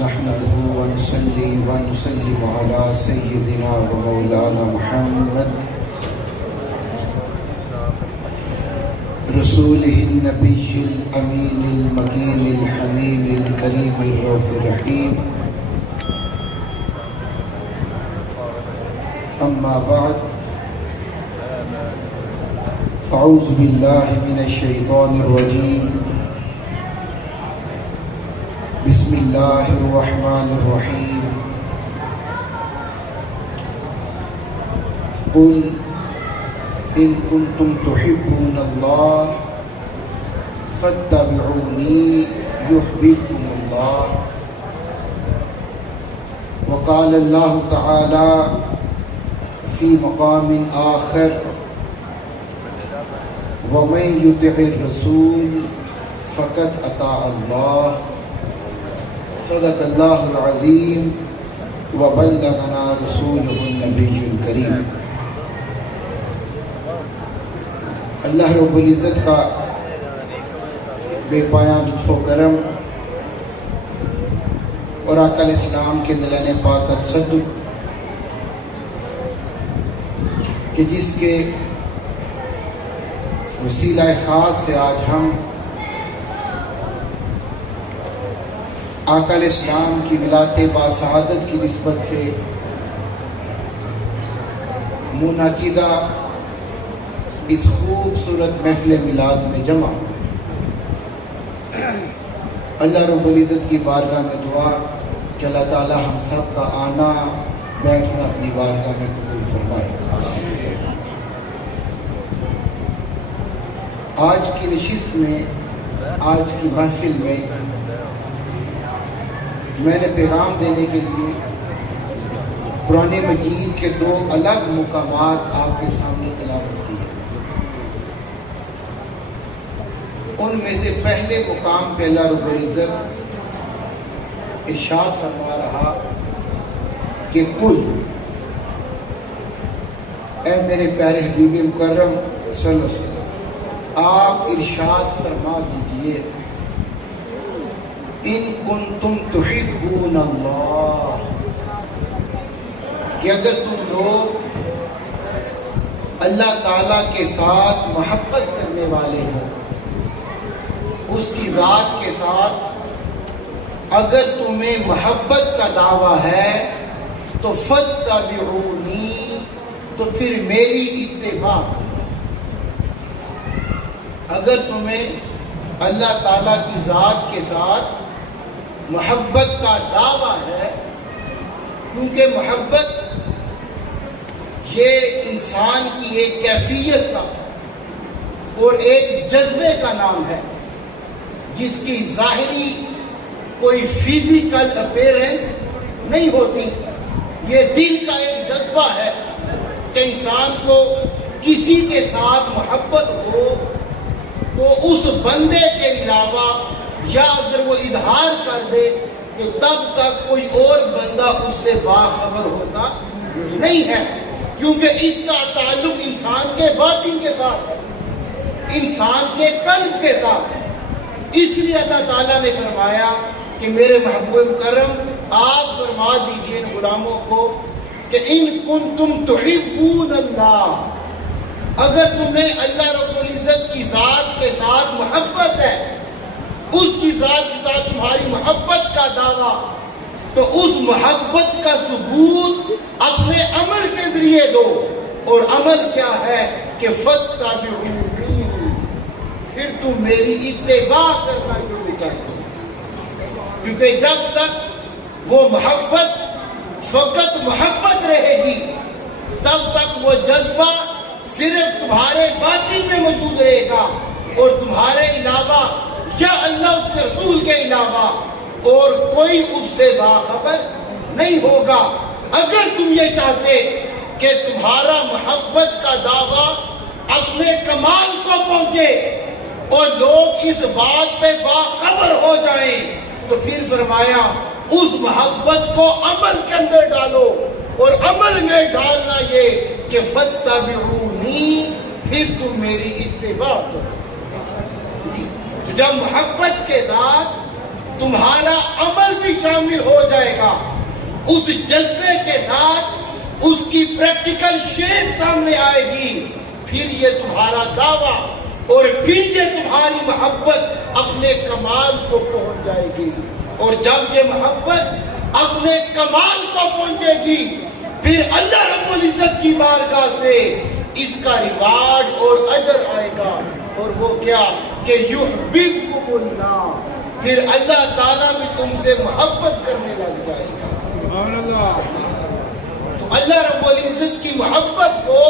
نحمده ونصلي ونسلم على سيدنا ومولانا محمد رسوله النبي الأمين المكين الحنين الكريم الرؤوف الرحيم. أما بعد، فأعوذ بالله من الشيطان الرجيم. بسم الله الرحمن الرحيم. قل إن كنتم تحبون الله فاتبعوني يحببكم الله. وقال الله تعالى في مقام آخر: ومن يطع الرسول فقد أطاع الله. صدق الله العظيم وبلغنا رسوله النبي الكريم. اللہ رب العزت کا بے پایاں لطف و کرم اور آقا علیہ السلام کے دلان پاک تصدق کہ جس کے وسیلہ خاص سے آج ہم آقا علیہ السلام کی ولادت باسعادت کی نسبت سے منعقدہ اس خوبصورت محفل میلاد میں جمع ہوئے. اللہ رب العزت کی بارگاہ میں دعا کہ اللہ تعالی ہم سب کا آنا بیٹھنا اپنی بارگاہ میں قبول فرمائے. آج کی نشست میں، آج کی محفل میں میں نے پیغام دینے کے لیے قرآن مجید کے دو الگ مقامات آپ کے سامنے تلاوت کی ہیں. ان میں سے پہلے مقام پہ اللہ رب العزت ارشاد فرما رہا کہ قل، اے میرے پیارے حبیب مکرم صلی اللہ علیہ وسلم، آپ ارشاد فرما دیجئے ان کنتم تحبون اللہ، کہ اگر تم لوگ اللہ تعالیٰ کے ساتھ محبت کرنے والے ہو، اس کی ذات کے ساتھ اگر تمہیں محبت کا دعویٰ ہے تو فاتبعونی، تو پھر میری اتباع کرو. اگر تمہیں اللہ تعالیٰ کی ذات کے ساتھ محبت کا دعویٰ ہے، کیونکہ محبت یہ انسان کی ایک کیفیت کا اور ایک جذبے کا نام ہے جس کی ظاہری کوئی فزیکل اپیرنس نہیں ہوتی. یہ دل کا ایک جذبہ ہے کہ انسان کو کسی کے ساتھ محبت ہو تو اس بندے کے علاوہ یا اگر وہ اظہار کر دے کہ تب تک کوئی اور بندہ اس سے باخبر ہوتا نہیں ہے، کیونکہ اس کا تعلق انسان کے باطن کے ساتھ ہے، انسان کے قلب کے ساتھ ہے. اس لیے اللہ تعالیٰ نے فرمایا کہ میرے محبوب مکرم آپ فرما دیجئے ان غلاموں کو کہ ان کنتم تحبون اللہ، اگر تمہیں اللہ رب العزت کی ذات کے ساتھ محبت ہے، اس کی ذات کے ساتھ تمہاری محبت کا دعویٰ، تو اس محبت کا ثبوت اپنے عمل کے ذریعے دو. اور عمل کیا ہے کہ فاتبعونی، پھر تم میری اتباع کرنا شروع کر دو. کیونکہ جب تک وہ محبت فقط محبت رہے گی تب تک وہ جذبہ صرف تمہارے باطن میں موجود رہے گا، اور تمہارے علاوہ یا اللہ اس کے رسول کے علاوہ اور کوئی اس سے باخبر نہیں ہوگا. اگر تم یہ چاہتے کہ تمہارا محبت کا دعویٰ اپنے کمال کو پہنچے اور لوگ اس بات پہ باخبر ہو جائیں، تو پھر فرمایا اس محبت کو عمل کے اندر ڈالو. اور عمل میں ڈالنا یہ کہ فاتبعونی، پھر تم میری اتباع کرو. تو جب محبت کے ساتھ تمہارا عمل بھی شامل ہو جائے گا، اس جذبے کے ساتھ اس کی پریکٹیکل شیپ سامنے آئے گی، پھر یہ تمہارا دعویٰ اور پھر یہ تمہاری محبت اپنے کمال کو پہنچ جائے گی۔ اور جب یہ محبت اپنے کمال کو پہنچے گی، پھر اللہ رب العزت کی بارگاہ سے اس کا ریوارڈ اور اجر آئے گا، اور وہ کیا کہ یحببکم اللہ، پھر اللہ تعالیٰ بھی تم سے محبت کرنے لگ جائے گا۔ سبحان اللہ۔ تو اللہ رب العزت کی محبت کو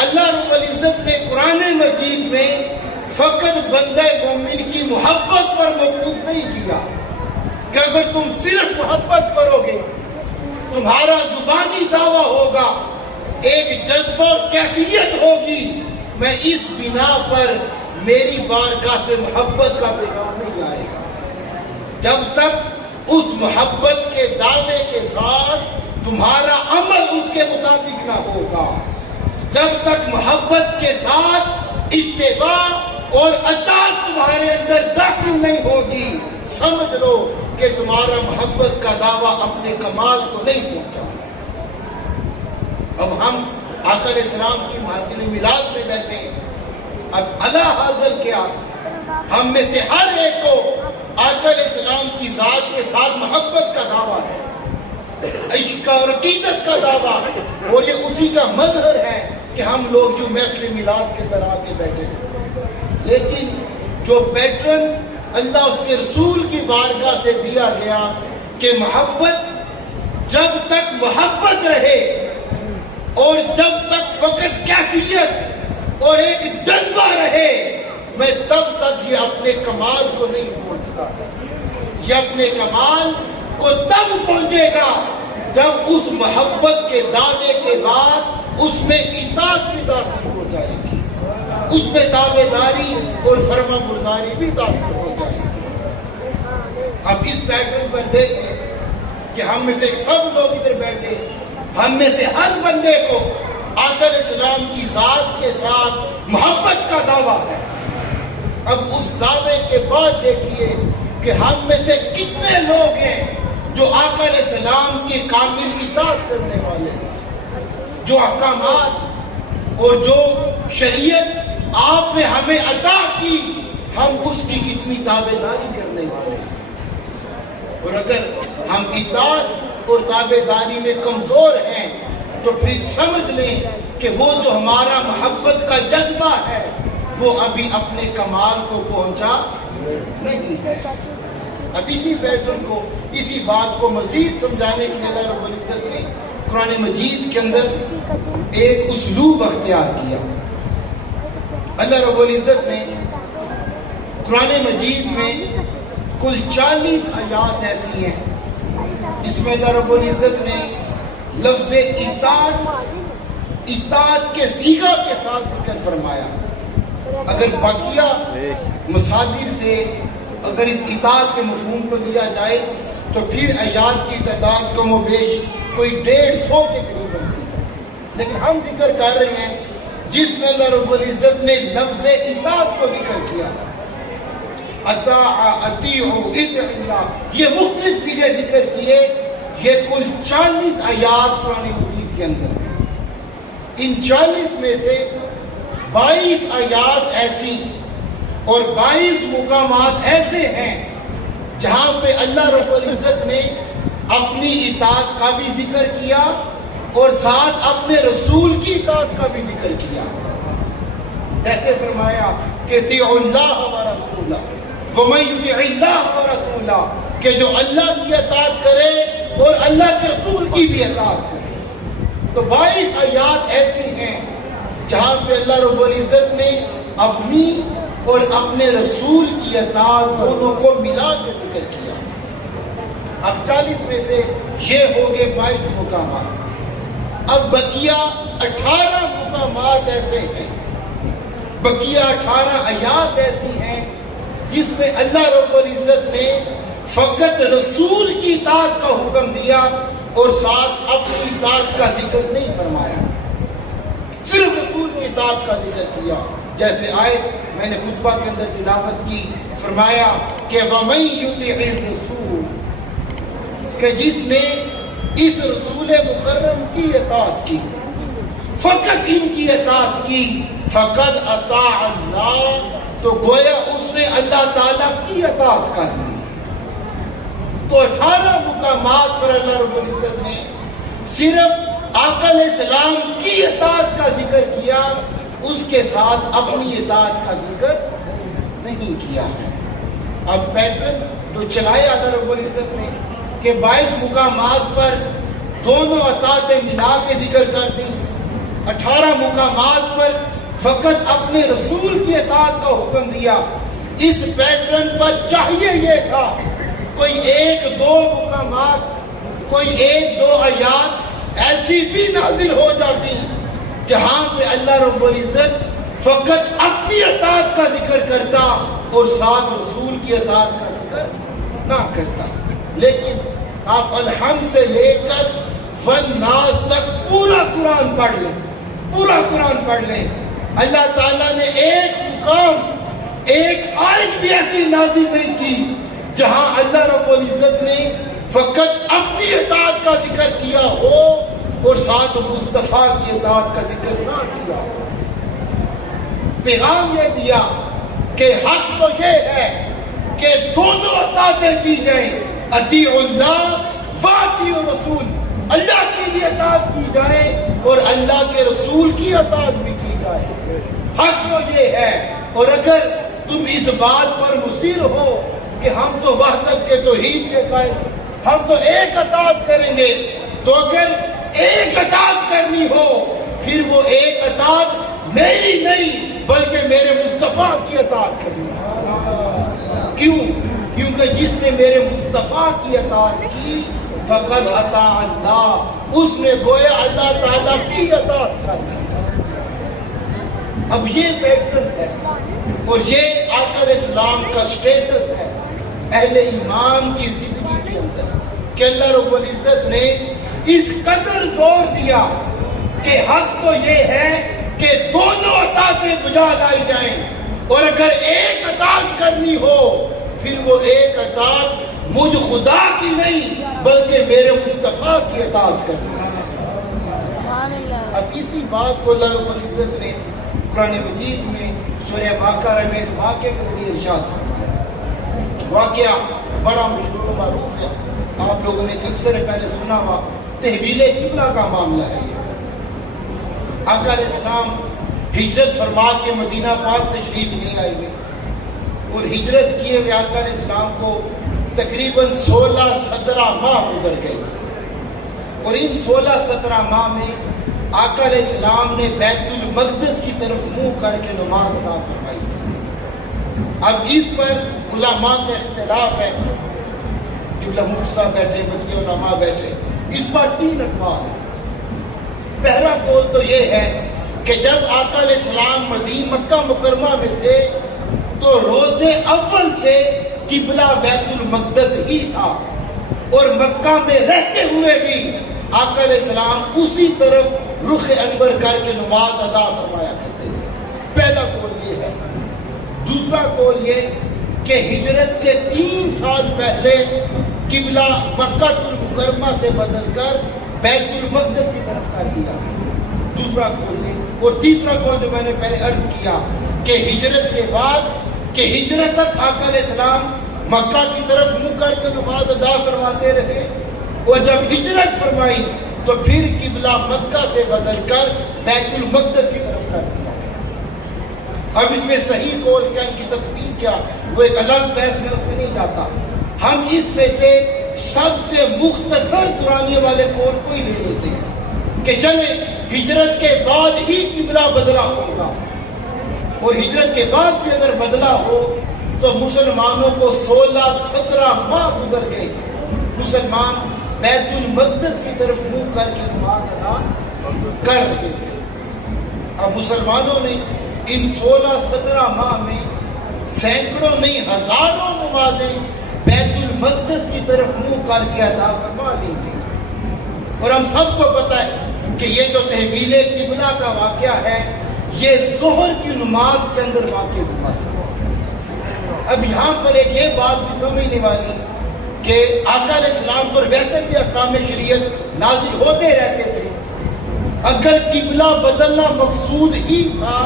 اللہ رب العزت نے قرآن مجید میں فقط بندہ مومن کی محبت پر موقوف نہیں کیا کہ اگر تم صرف محبت کرو گے، تمہارا زبانی دعویٰ ہوگا، ایک جذبہ اور کیفیت ہوگی، میں اس بنا پر میری بارگاہ سے محبت کا پیغام نہیں آئے گا۔ جب تک اس محبت کے دعوے کے ساتھ تمہارا عمل اس کے مطابق نہ ہوگا، جب تک محبت کے ساتھ اتباع اور اطاعت تمہارے اندر داخل نہیں ہوگی، سمجھ لو کہ تمہارا محبت کا دعویٰ اپنے کمال کو نہیں پہنچا۔ اب ہم آقا علیہ السلام کی محفل میلاد میں بیٹھے ہیں، اب اللہ حاضر کے ہم میں سے ہر ایک کو آقا علیہ السلام کی ذات کے ساتھ محبت کا دعویٰ ہے، عشق اور عقیدت کا دعویٰ ہے، اور یہ اسی کا مظہر ہے کہ ہم لوگ جو محفل میلاد کے اندر آ کے بیٹھے ہیں۔ لیکن جو پیٹرن اللہ اس کے رسول کی بارگاہ سے دیا گیا کہ محبت جب تک محبت رہے اور جب تک فقط کیفیت اور ایک جذبہ رہے، میں تب تک یہ اپنے کمال کو نہیں پہنچتا۔ یہ اپنے کمال کو تب پہنچے گا جب اس محبت کے دعوے کے بعد اس میں اطاعت بھی داخل ہو جائے گی، اس میں تابعداری اور فرما برداری بھی داخل ہو جائے گی۔ اب اس پیٹرن پر دیکھیں کہ ہم میں سے سب لوگ ادھر بیٹھے، ہم میں سے ہر بندے کو آقا علیہ السلام کی ذات کے ساتھ محبت کا دعویٰ ہے۔ اب اس دعوے کے بعد دیکھیے کہ ہم میں سے کتنے لوگ ہیں جو آقا علیہ السلام کی کامل اطاعت کرنے والے ہیں، جو احکامات اور جو شریعت آپ نے ہمیں عطا کی، ہم اس کی کتنی تابعداری کرنے والے ہیں۔ اور اگر ہم اطاعت اور تابعداری میں کمزور ہیں تو پھر سمجھ لیں کہ وہ جو ہمارا محبت کا جذبہ ہے وہ ابھی اپنے کمال کو پہنچا نہیں ہے۔ اب اسی پیٹرن کو، اسی بات کو مزید سمجھانے کے لیے اللہ رب العزت نے قرآن مجید کے اندر ایک اسلوب اختیار کیا۔ اللہ رب العزت نے قرآن مجید میں کل 40 آیات ایسی ہیں جس میں اللہ رب العزت نے لفظ اطاعت کے صیغہ کے ساتھ ذکر فرمایا۔ اگر باقیہ مصادر سے اگر اس اطاعت کے مفہوم کو لیا جائے تو پھر آیات کی تعداد کم و بیش کوئی 150 کے قریب بنتی ہے، لیکن ہم ذکر کر رہے ہیں جس میں اللہ رب العزت نے لفظ اطاعت کو ذکر کیا، اطاع، اطیعوا، اطیعوا اللہ، یہ مختلف صیغے ذکر کیے۔ یہ کل 40 آیات قرآن مجید کے اندر ہیں۔ ان 40 میں سے 22 آیات ایسی اور 22 مقامات ایسے ہیں جہاں پہ اللہ رب العزت نے اپنی اطاعت کا بھی ذکر کیا اور ساتھ اپنے رسول کی اطاعت کا بھی ذکر کیا۔ ایسے فرمایا کہ اطیعوا اللہ و رسولہ ومن یطع اللہ و رسولہ، کہ جو اللہ کی اطاعت کرے اور اللہ کے رسول کی بھی اطاعت کرے۔ تو 22 آیات ایسی ہیں جہاں پہ اللہ رب العزت نے اپنی اور اپنے رسول کی اطاعت دونوں کو ملا کے ذکر کیا۔ اب 40 میں سے یہ ہو گئے 22 مقامات۔ اب بقیہ 18 مقامات ایسے ہیں، بقیہ 18 آیات ایسی ہیں جس میں اللہ رب العزت نے فقط رسول کی اطاعت کا حکم دیا اور ساتھ اپنی اطاعت کا ذکر نہیں فرمایا، صرف رسول کی اطاعت کا ذکر کیا۔ جیسے آئے میں نے خطبہ کے اندر تلاوت کی، فرمایا کہ وَمَن يُطِعِ الرَّسُولَ، کہ جس نے اس رسول مکرم کی اطاعت کی، فقط ان کی اطاعت کی، فقد اطاع اللہ، تو گویا اس نے اللہ تعالیٰ کی اطاعت کر لی۔ تو 18 مقامات پر اللہ رب العزت نے صرف آقا علیہ السلام کی اطاعت کا ذکر کیا، اس کے ساتھ اپنی اطاعت کا ذکر نہیں کیا ہے۔ اب پیٹرن جو چلایا اللہ رب العزت نے کہ 22 مقامات پر دونوں اطاعتیں ملا کے ذکر کر دیں، 18 مقامات پر فقط اپنے رسول کی اطاعت کا حکم دیا۔ اس پیٹرن پر چاہیے یہ تھا کوئی 1-2 مقامات، کوئی 1-2 آیات ایسی بھی نازل ہو جاتی جہاں پہ اللہ رب العزت فقط اپنی اطاعت کا ذکر کرتا اور ساتھ رسول کی اطاعت کا ذکر نہ کرتا۔ لیکن آپ الحمد سے لے کر والناس تک پورا قرآن پڑھ لیں، پورا قرآن پڑھ لیں، اللہ تعالیٰ نے ایک مقام، ایک آیت بھی ایسی نازل نہیں کی جہاں اللہ رب العزت نے فقط اپنی اطاعت کا ذکر کیا ہو اور ساتھ مصطفیٰ کی اطاعت کا ذکر نہ کیا ہو۔ پیغام یہ دیا کہ حق تو یہ ہے کہ دونوں اطاعتیں کی جائیں، اطیع اللہ و اطیع الرسول، اللہ کے لیے اطاعت کی جائے اور اللہ کے رسول کی اطاعت بھی کی جائے۔ حق تو یہ ہے، اور اگر تم اس بات پر مصر ہو کہ ہم تو وحدت کے توحید کے قائل، ہم تو ایک اطاعت کریں گے، تو اگر ایک اطاعت کرنی ہو پھر وہ ایک اطاعت میری نہیں بلکہ میرے مصطفیٰ کی اطاعت کرنی ہے۔ کیوں؟ کیونکہ جس نے میرے مصطفیٰ کی اطاعت کی فقد اطاع اللہ، اس نے گویا اللہ تعالیٰ کی اطاعت کر لی۔ اب یہ پیٹرن ہے اور یہ آقا علیہ السلام کا سٹیٹس ہے اہل ایمان کی زندگی کے اندر، کہ اللہ رب العزت نے اس قدر زور دیا کہ حق تو یہ ہے کہ دونوں اطاعتیں بجا لائی جائیں، اور اگر ایک اطاعت کرنی ہو پھر وہ ایک اطاعت مجھ خدا کی نہیں بلکہ میرے مصطفیٰ کی اطاعت کرنی ہے۔ اب اسی بات کو اللہ رب العزت نے قرآن مجید میں سورہ بقرہ میں واقعے کے ذریعے ارشاد فرمایا۔ واقعہ بڑا مشہور و معروف ہے، آپ لوگوں نے اکثر پہلے سنا ہوا، تحویل قبلہ کا معاملہ ہے۔ آقا علیہ السلام ہجرت فرما کے مدینہ پاک تشریف نہیں آئے گے، اور ہجرت کیے ہوئے آقا علیہ السلام کو تقریباً 16-17 ماہ گزر گئے، اور ان 16-17 ماہ میں آقا علیہ السلام نے بیت المقدس کی طرف منہ کر کے نماز ادا فرمائی تھی۔ اب اس پر علماء کا اختلاف ہے، قبلہ مفتی صاحب بیٹھے، بقیہ علماء بیٹھے، اس پر 3 اقوال ہیں۔ پہلا قول تو یہ ہے کہ جب آقا علیہ السلام مکہ مکرمہ میں تھے تو روز اول سے قبلہ بیت المقدس ہی تھا، اور مکہ میں رہتے ہوئے بھی آقا علیہ السلام اسی طرف رخ انور کر کے نماز ادا فرمایا کرتے تھے۔ پہلا قول یہ ہے۔ دوسرا قول یہ کہ ہجرت سے 3 سال پہلے قبلہ مکہ المکرمہ سے بدل کر بیت المقدس کی طرف کر دیا، دوسرا قول ہے۔ اور تیسرا قول جو میں نے پہلے عرض کیا کہ ہجرت کے بعد کہ ہجرت تک آقا علیہ السلام مکہ کی طرف منہ کر کے نماز ادا فرماتے رہے، اور جب ہجرت فرمائی تو پھر قبلہ مکہ سے بدل کر بیت المقدس کی طرف کر دیا گیا۔ اب اس میں صحیح قول کیا، ان کی تطبیق کیا، وہ ایک الگ بحث میں اس میں نہیں جاتا۔ ہم اس میں سے سب سے مختصر دورانیے والے قول کو ہی لے لیتے ہیں کہ چلے ہجرت کے بعد ہی قبلہ بدلا ہوگا، اور ہجرت کے بعد بھی اگر بدلا ہو تو مسلمانوں کو 16-17 ماہ گزر گئے، مسلمان بیت المقدس کی طرف منہ کر کے نماز ادا کر رہے تھے۔ اب مسلمانوں نے ان 16-17 ماہ میں سینکڑوں نہیں ہزاروں نمازیں بیت المقدس کی طرف منہ کر کے ادا فرما لی تھی، اور ہم سب کو پتہ ہے کہ یہ جو تحویل قبلہ کا واقعہ ہے یہ ظہر کی نماز کے اندر واقع ہوا تھا۔ اب یہاں پر ایک یہ بات بھی سمجھنے والی کہ آقا علیہ السلام پر ویسے بھی احکام شریعت نازل ہوتے رہتے تھے، اگر قبلہ بدلنا مقصود ہی تھا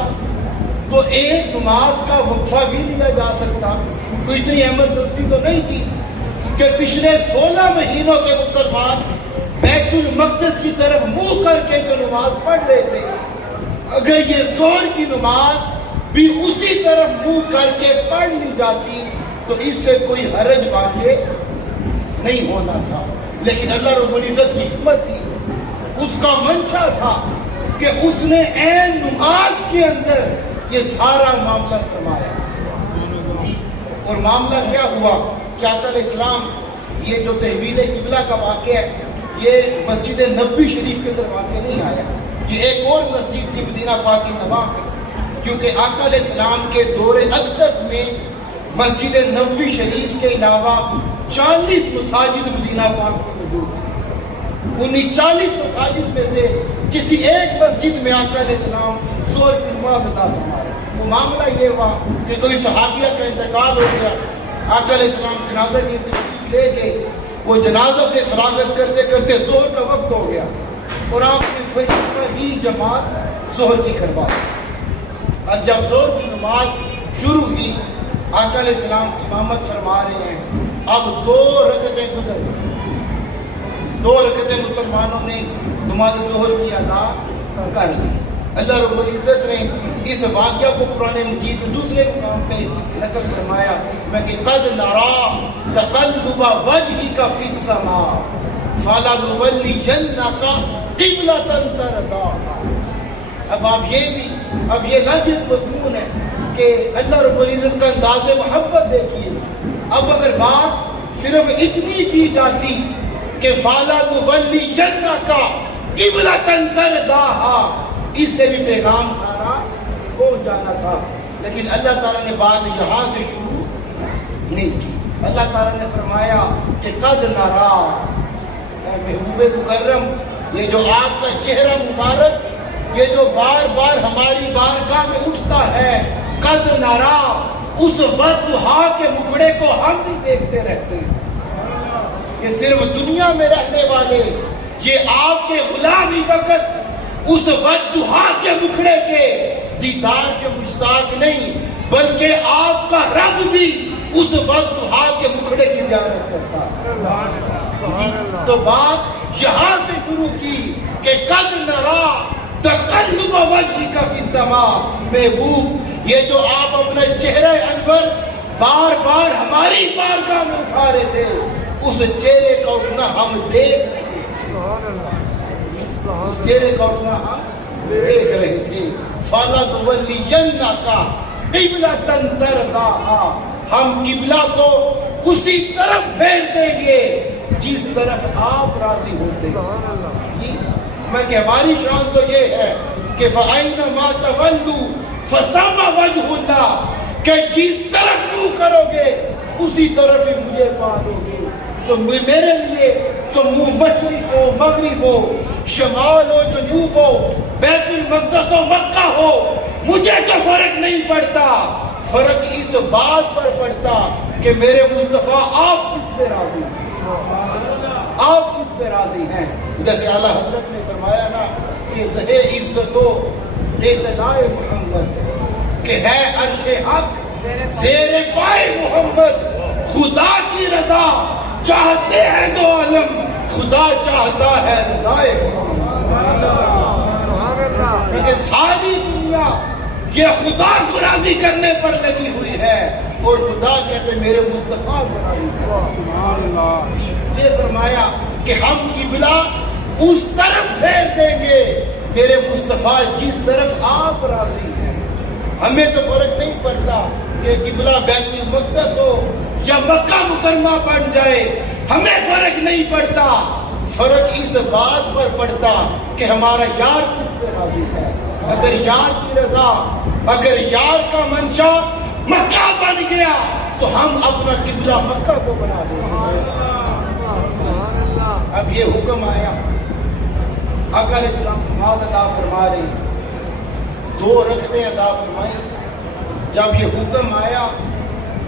تو ایک نماز کا وقفہ بھی لیا جا سکتا، کوئی اتنی ایمرجنسی تو نہیں تھی کہ پچھلے 16 مہینوں سے مسلمان بیت المقدس کی طرف منہ کر کے جو نماز پڑھ رہے تھے، اگر یہ ظہر کی نماز بھی اسی طرف منہ کر کے پڑھ لی جاتی تو اس سے کوئی حرج واقع نہیں ہونا تھا، لیکن اللہ رب العزت کی حکمت تھی، اس کا منشا تھا کہ اس نے عین نماز کے اندر یہ سارا معاملہ فرمایا۔ اور معاملہ کیا ہوا کہ آقا علیہ السلام یہ جو تحویل قبلہ کا واقعہ ہے یہ مسجد نبوی شریف کے اندر واقع نہیں آیا، یہ ایک اور مسجد تھی مدینہ پاک کی تباہ میں، کیونکہ آقا علیہ السلام کے دور اقدس میں مسجد نبوی شریف کے علاوہ 40 مساجد مدینہ پاک میں موجود تھی، انہی 40 مساجد میں سے کسی ایک مسجد میں آقا علیہ السلام ظہر کی نماز ادا فرما رہے۔ وہ معاملہ یہ ہوا کہ کوئی صحابیہ کا انتقال ہو گیا، آقا علیہ السلام جنازہ کی تشریف لے گئے، وہ جنازہ سے فراغت کرتے کرتے ظہر کا وقت ہو گیا اور آپ نے فجر ہی جماعت ظہر کی کروائی۔ اب جب ظہر کی نماز شروع ہوئی، آقا علیہ السلام امامت فرما رہے ہیں، اب 2 رکعتیں گزر گئی، 2 رکعتیں مسلمانوں نے نماز ظہر کی ادا کر لی۔ اللہ رب العزت نے اس واقعہ کو قرآن مجید دوسرے مقام پہ نقل فرمایا، میں کہ قد نرا تقلب وجهك فی السماء فلنولینک قبلۃ ترضاها۔ اب یہ لازم مضمون ہے کہ اللہ رب العزت کا انداز محبت دیکھیے۔ اب اگر بات صرف اتنی کی جاتی کہ فلنولینک قبلۃ ترضاها، اس سے بھی پیغام سارا پہنچ جانا تھا، لیکن اللہ تعالیٰ نے بات یہاں سے شروع نہیں کی۔ اللہ تعالیٰ نے فرمایا کہ قد نرا، اے محبوب مکرم، یہ جو آپ کا چہرہ مبارک یہ جو بار بار ہماری بارگاہ میں اٹھتا ہے، قد نرا، اس وضحا کے مکھڑے کو ہم بھی دیکھتے رہتے ہیں۔ یہ صرف دنیا میں رہنے والے، یہ آپ کے غلام ہی وقت اس وضحا کے مکھڑے کے دیدار کے مشتاق نہیں، بلکہ آپ کا رب بھی اس وضحا کے مکھڑے کی زیارت کرتا ہے۔ تو بات یہاں سے شروع کی کہ قد نرا تقلب وجهك فی السماء، محبوب یہ جو آپ اپنا چہرہ انور بار بار ہماری بارگاہ میں اٹھا رہے تھے، اس چہرے کا اٹھنا ہم دیکھ رہے تھے، اس چہرے کا اٹھنا ہم دیکھ رہے تھے۔ فَلَنُوَلِّيَنَّكَ قِبْلَةً تَرْضَاهَا، ہم قبلہ کو اسی طرف پھیر دیں گے جس طرف آپ راضی ہوتے ہیں۔ میں کہ ہماری شان تو یہ ہے کہ فَأَيْنَمَا تَوَلُّوا فَثَمَّ وَجْهُ اللَّهِ، کہ جس طرف منہ کرو گے اسی طرف ہی مجھے پالو گے۔ تو میرے لیے تو منہ مشرق ہو مغرب ہو، شمال ہو جنوب ہو، بیت المقدس ہو مکہ ہو، مجھے تو فرق نہیں پڑتا، فرق اس بات پر پڑتا کہ میرے مصطفیٰ آپ کس پہ راضی ہیں، آپ کس پہ راضی ہیں۔ جیسے اعلیٰ حضرت نے فرمایا نا کہ زہ عزت و اعتلاء محمد، کہ ہے عرش حق زیر پائے محمد، خدا کی رضا چاہتے ہیں دو عالم، خدا چاہتا ہے رضائے محمد۔ لیکن ساری دنیا یہ خدا کو راضی کرنے پر لگی ہوئی ہے اور خدا کہتے میرے مصطفیٰ کو راضی کرنے۔ یہ فرمایا کہ ہم قبلہ اس طرف پھیر دیں گے میرے مصطفیٰ جس طرف آپ راضی ہیں۔ ہمیں تو فرق نہیں پڑتا کہ قبلہ بیت المقدس ہو یا مکہ مکرمہ بن جائے، ہمیں فرق نہیں پڑتا، فرق اس بات پر پڑتا کہ ہمارا یار کس پہ راضی ہے۔ اگر یار کی رضا، اگر یار کا منشا مکہ بن گیا تو ہم اپنا قبلہ مکہ کو بنا دیں گے۔ اب یہ حکم آیا، آقا علیہ السلام نماز ادا فرما رہے ہیں، 2 رکعتیں ادا فرمائی۔ جب یہ حکم آیا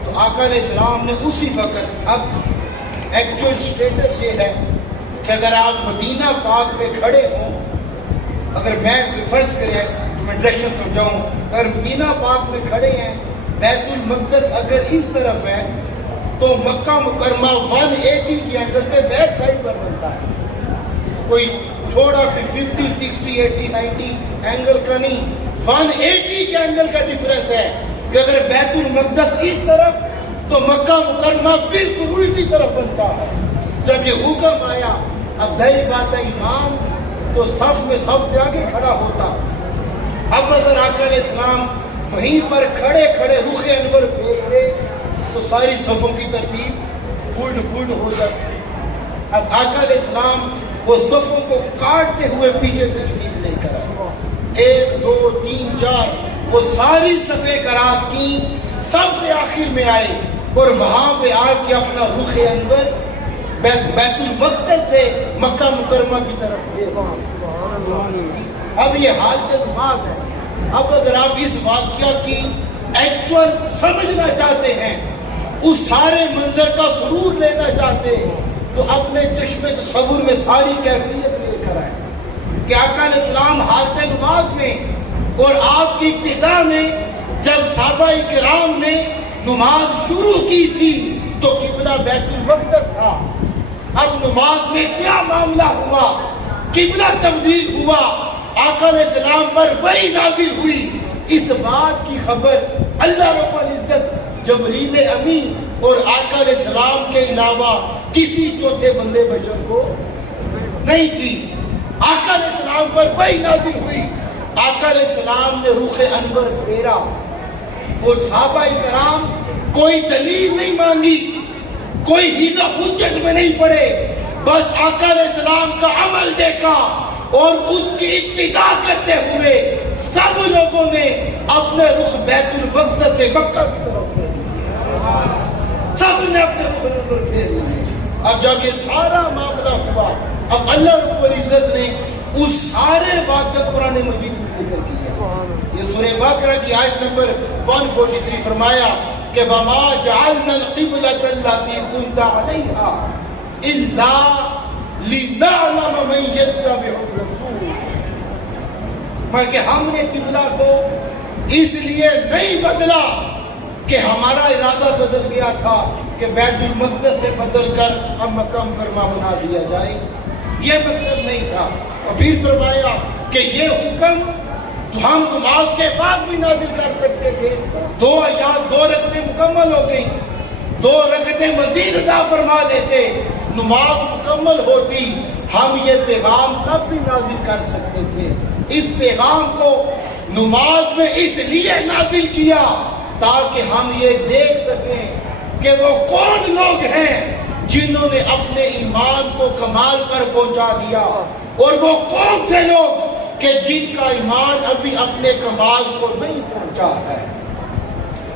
تو تو آقا علیہ السلام نے اسی وقت، اب ایکچوئل سٹیٹس یہ ہے کہ اگر آپ مدینہ پاک پہ کھڑے ہوں، اگر میں فرض کریں تو میں ڈائریکشن سمجھاؤں، اگر مدینہ پاک میں کھڑے ہیں، بیت المقدس اگر اس طرف ہے تو مکہ مکرمہ 180 کے اینگل پہ بیک سائڈ پر بنتا ہے، کوئی تھوڑا بھی 50 60 80 90 اینگل کا نہیں، 180 کے اینگل کا ڈیفرنس ہے کہ اگر بیت المقدس اس طرف تو مکہ مکرمہ بالکل الٹی طرف بنتا ہے۔ جب یہ حکم آیا، اب ظاہر بات ہے امام تو صف میں سب سے آگے کھڑا ہوتا، اب اگر آقا علیہ السلام وہیں پر کھڑے کھڑے رخ انور پھیرتے تو ساری صفوں کی ترتیب الٹ ہو جاتی۔ اب آقا علیہ السلام وہ صفوں کو کاٹتے ہوئے پیچھے تشریف لے کر آئے، 1 2 3 4 وہ ساری صفیں کراس کی، سب سے آخر میں آئے اور وہاں پہ آ کے اپنا رخ انور بیت المقدس سے مکہ مکرمہ کی طرف لے۔ اب یہ حالت نماز ہے۔ اب اگر آپ اس واقعہ کی ایکچوئل سمجھنا چاہتے ہیں، اس سارے منظر کا سرور لینا چاہتے ہیں، تو اپنے چشم تصور میں ساری کیفیت لے کر آئے کہ آقا علیہ السلام حالت نماز میں اور آپ کی ابتدا میں جب صحابہ کرام نے نماز شروع کی تھی تو قبلہ بیت المقدس تھا۔ اب نماز میں کیا معاملہ ہوا، قبلہ تبدیل ہوا، آقا علیہ السلام پر وحی نازل ہوئی، اس بات کی خبر اللہ رب العزت جبریل امین اور آقا علیہ السلام کے علاوہ کسی چوتھے بندے بشر کو نہیں تھی۔ آقا علیہ السلام پر وحی نازل ہوئی، آقا علیہ السلام نے رخ انور پھیرا اور صحابہ کرام کوئی دلیل نہیں مانگی، کوئی حجہ حجت میں نہیں پڑے، بس آقا علیہ السلام کا عمل دیکھا اور اس کی اتباع کرتے ہوئے سب لوگوں نے اپنے رخ بیت المقدس سے مکہ کی طرف پھیر لیے، سب نے اپنے رخ انور پھیر لیے۔ اب جب یہ سارا معاملہ ہوا، اب اللہ رب العزت نے اس سارے واقعے قرآن مجید میں ذکر کیا۔ یہ سورہ بقرہ کی آیت نمبر 143 فرمایا کہ وَمَا جَعَلْنَا الْقِبْلَةَ الَّتِي كُنْتَ عَلَيْهَا إِلَّا لِنَعْلَمَ مَن يَتَّبِعُ الرَّسُولَ، کہ ہم نے قبلہ کو اس لیے نہیں بدلا کہ ہمارا ارادہ بدل گیا تھا کہ بیت المقدس سے بدل کر ہم مکہ مکرمہ بنا دیا جائے، یہ مطلب نہیں تھا۔ اور پھر فرمایا کہ یہ حکم تو ہم نماز کے بعد بھی نازل کر سکتے تھے، 2 رکعتیں مکمل ہو گئی، 2 رکعتیں مزید ادا فرما لیتے، نماز مکمل ہوتی، ہم یہ پیغام تب بھی نازل کر سکتے تھے۔ اس پیغام کو نماز میں اس لیے نازل کیا تاکہ ہم یہ دیکھ سکیں کہ وہ کون لوگ ہیں جنہوں نے اپنے ایمان کو کمال پر پہنچا دیا، اور وہ کون سے لوگ کہ جن کا ایمان ابھی اپنے کمال کو نہیں پہنچا ہے،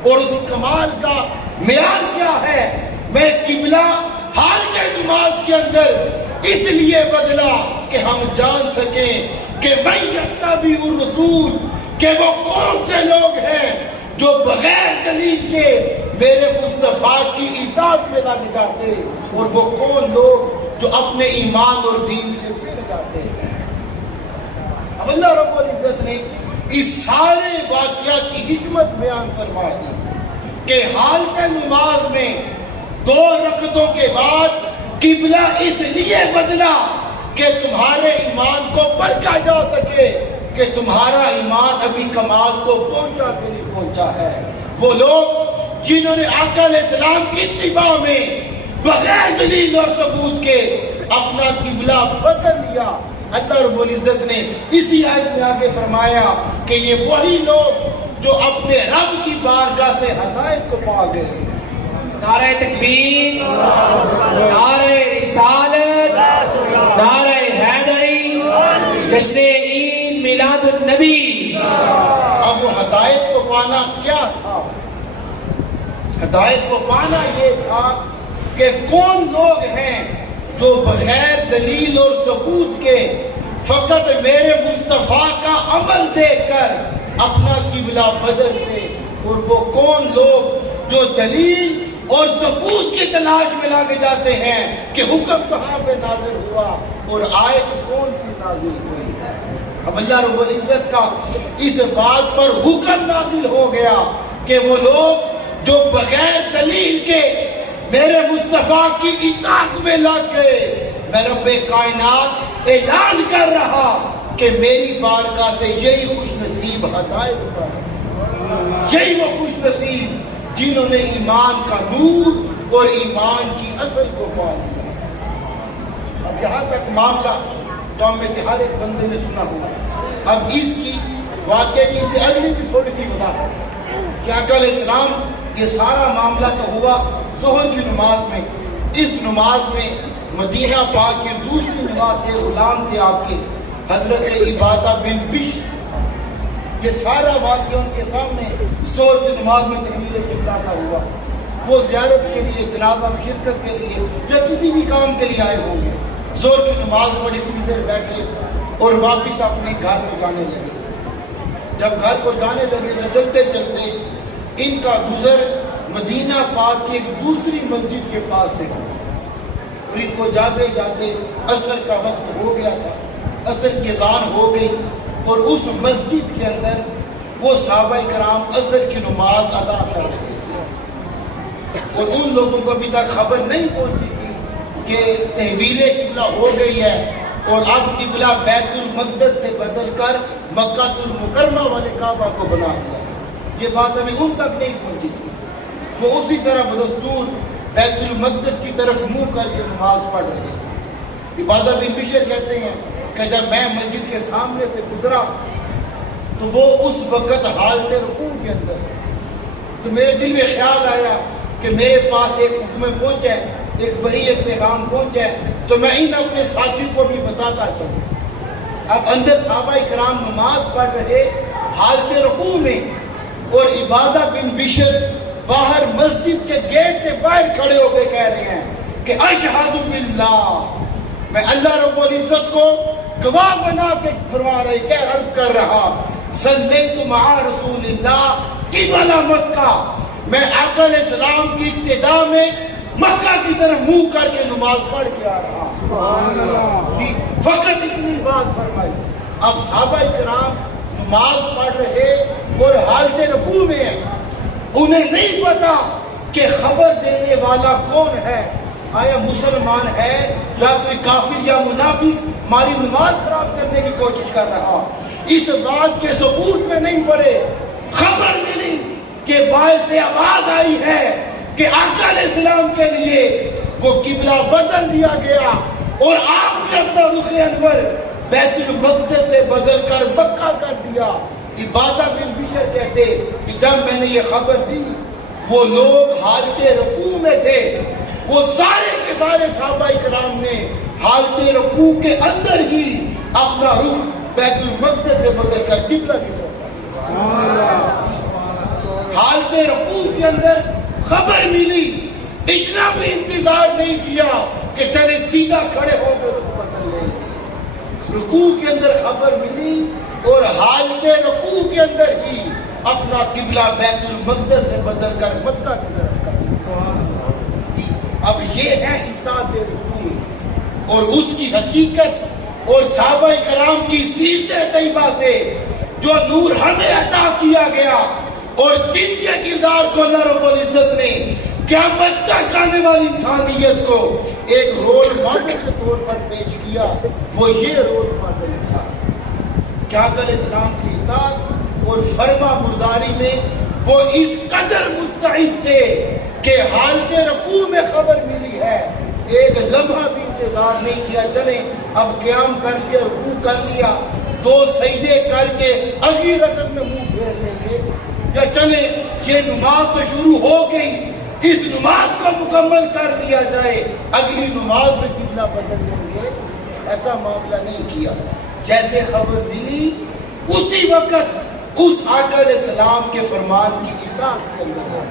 اور اس کمال کا معیار کیا ہے۔ میں قبلہ حالت نماز کے اندر اس لیے بدلا کہ ہم جان سکیں کہ من یتبع الرسول، کہ وہ کون سے لوگ ہیں جو بغیر دلیل کے میرے مصطفیٰ کی اطاعت میں لگ جاتے، اور وہ کون لوگ جو اپنے ایمان اور دین سے پھر جاتے ہیں۔ اب اللہ رب العزت نے اس سارے واقعہ کی حکمت بیان فرما دی کہ حالت نماز میں 2 رکعتوں کے بعد قبلہ اس لیے بدلا کہ تمہارے ایمان کو پرکھا جا سکے کہ تمہارا ایمان ابھی کمال کو پہنچا کہ نہیں پہنچا ہے۔ وہ لوگ جنہوں نے آقا علیہ السلام کی اتباع میں بغیر دلیل اور ثبوت کے اپنا قبلہ بدل لیا، اللہ رب العزت نے اسی آیت میں آگے فرمایا کہ یہ وہی لوگ جو اپنے رب کی بارگاہ سے ہدایت کو پا گئے۔ نعرہ تکبیر، نعرہ رسالت، نعرہ حیدری، جشن عید میلاد النبی۔ اب وہ ہدایت کو پانا کیا تھا؟ ہدایت کو پانا یہ تھا کہ کون لوگ ہیں جو بغیر دلیل اور ثبوت کے فقط میرے مصطفیٰ کا عمل دیکھ کر اپنا قبلہ بدلتے، اور وہ کون لوگ جو دلیل اور ثبوت کی تلاش میں لاگے جاتے ہیں کہ حکم کہاں پہ نازل ہوا اور آیت کون سی نازل ہوئی. اب اللہ رب العزت کا اس بات پر حکم نازل ہو گیا کہ وہ لوگ جو بغیر دلیل کے میرے مصطفیٰ کی اطاعت میں لگ گئے، میں رب کائنات اعلان کر رہا کہ میری بارگاہ سے یہی خوش نصیب ہدایت پر، یہی وہ خوش نصیب جنہوں نے ایمان کا نور اور ایمان کی اصل کو پا لیا. اب یہاں تک معاملہ تو ہم میں سے ہر ایک بندے نے سنا ہوگا. اب اس کی واقعے کی سے اگلی بھی تھوڑی سی وضاحت کہ آقا علیہ السلام یہ سارا معاملہ تو ہوا ظہر کی نماز میں. اس نماز میں مدینہ پاک کی دوسری نماز سے غلام تھے آپ کے حضرت عبادہ بن بشر. یہ سارا واقعہ ان کے سامنے ظہر کی نماز میں تکبیر قبلہ کا ہوا. وہ زیارت کے لیے، جنازہ میں شرکت کے لیے یا کسی بھی کام کے لیے آئے ہوں گے. ظہر کی نماز پڑھی، کچھ دیر بیٹھے اور واپس اپنے گھر کو جانے لگے. جب گھر کو جانے لگے تو چلتے چلتے ان کا گزر مدینہ پاک کی ایک دوسری مسجد کے پاس سے اور ان کو جاتے جاتے عصر کا وقت ہو گیا تھا. عصر کی اذان ہو گئی اور اس مسجد کے اندر وہ صحابہ کرام عصر کی نماز ادا کر رہے تھے اور ان لوگوں کو ابھی تک خبر نہیں پہنچی تھی کہ تحویل قبلہ ہو گئی ہے اور اب قبلہ بیت المقدس سے بدل کر مکہ المکرمہ والے کعبہ کو بنا دیا. یہ بات ابھی ان تک نہیں پہنچی تھی. وہ اسی طرح بدستور بیت المقدس کی طرف منہ کر کے نماز پڑھ رہے تھے. عبادہ بن بشر کہتے ہیں کہ جب میں مسجد کے سامنے سے گزرا تو وہ اس وقت حالت رکوع کے اندر، تو میرے دل میں خیال آیا کہ میرے پاس ایک حکم پہنچا ہے، ایک وحی، ایک پیغام پہنچا ہے، تو میں ان اپنے ساتھی کو بھی بتاتا چلوں. اب اندر صحابہ کرام نماز پڑھ رہے حالت رکوع میں اور عبادہ بن بشر باہر مسجد کے گیٹ سے باہر کھڑے ہو کے کہہ رہے ہیں کہ اشہد باللہ، میں اللہ رب العزت کو گواہ بنا کے فرما رہے کہ عرض کر رہا صلیت مع رسول اللہ قبلہ مکہ، میں آقا علیہ السلام کی ابتدا میں مکہ کی طرف منہ کر کے نماز پڑھ کے آ رہا. سبحان اللہ. فقط اتنی بات فرمائی. اب صحابہ کرام نماز پڑھ رہے اور حالت رکوع میں ہیں. انہیں نہیں پتا کہ خبر دینے والا کون ہے، آیا مسلمان ہے یا کوئی کافر یا منافق ہماری نماز خراب کرنے کی کوشش کر رہا. اس بات کے ثبوت میں نہیں پڑے. خبر ملی کہ باعث سے آواز آئی ہے کہ آقا علیہ السلام کے لیے وہ قبلہ بدل دیا گیا اور آپ نے اپنا رخ انور بیت المقدس سے بدل کر مکہ کر دیا. عبادہ بن بشر کہتے کہ جب میں نے یہ خبر دی وہ لوگ حالت رکوع میں تھے، وہ سارے کے سارے صحابہ کرام نے حالت رکوع کے اندر ہی اپنا رخ بیت المقدس سے بدل کر قبلہ کی طرف. حالت رکوع کے اندر خبر ملی، اتنا بھی انتظار نہیں کیا کہ چلے سیدھا کھڑے ہو کر بدل لیں. رکوع کے اندر خبر ملی اور حالت رکوع کے اندر ہی اپنا قبلہ بیت المقدس سے بدل کر مکہ کی طرف کر. اب یہ ہے اطاعت رسول اور اس کی حقیقت اور صحابہ کرام کی سیرت طیبہ سے جو نور ہمیں عطا کیا گیا اور جن کے کردار کو اللہ رب العزت نے قیامت تک آنے والی انسانیت کو ایک رول ماڈل کے طور پر پیش کیا، وہ یہ رول ماڈل تھا کہ آقا علیہ السلام کی اطاعت اور فرما برداری میں وہ اس قدر مستعد تھے کہ حالت رکوع میں خبر ملی ہے، ایک لمحہ بھی انتظار نہیں کیا، چلیں اب قیام کر کے رکوع کر لیا، 2 سجدے کر کے اگلی رکعت میں منہ پھیر لیں گے، یا چلیں یہ نماز تو شروع ہو گئی، اس نماز کو مکمل کر دیا جائے، اگلی نماز میں قبلہ بدل لیں گے. ایسا معاملہ نہیں کیا. جیسے خبر ملی اسی وقت اس آقا علیہ السلام کے فرمان کی اطاعت کرنا ہے.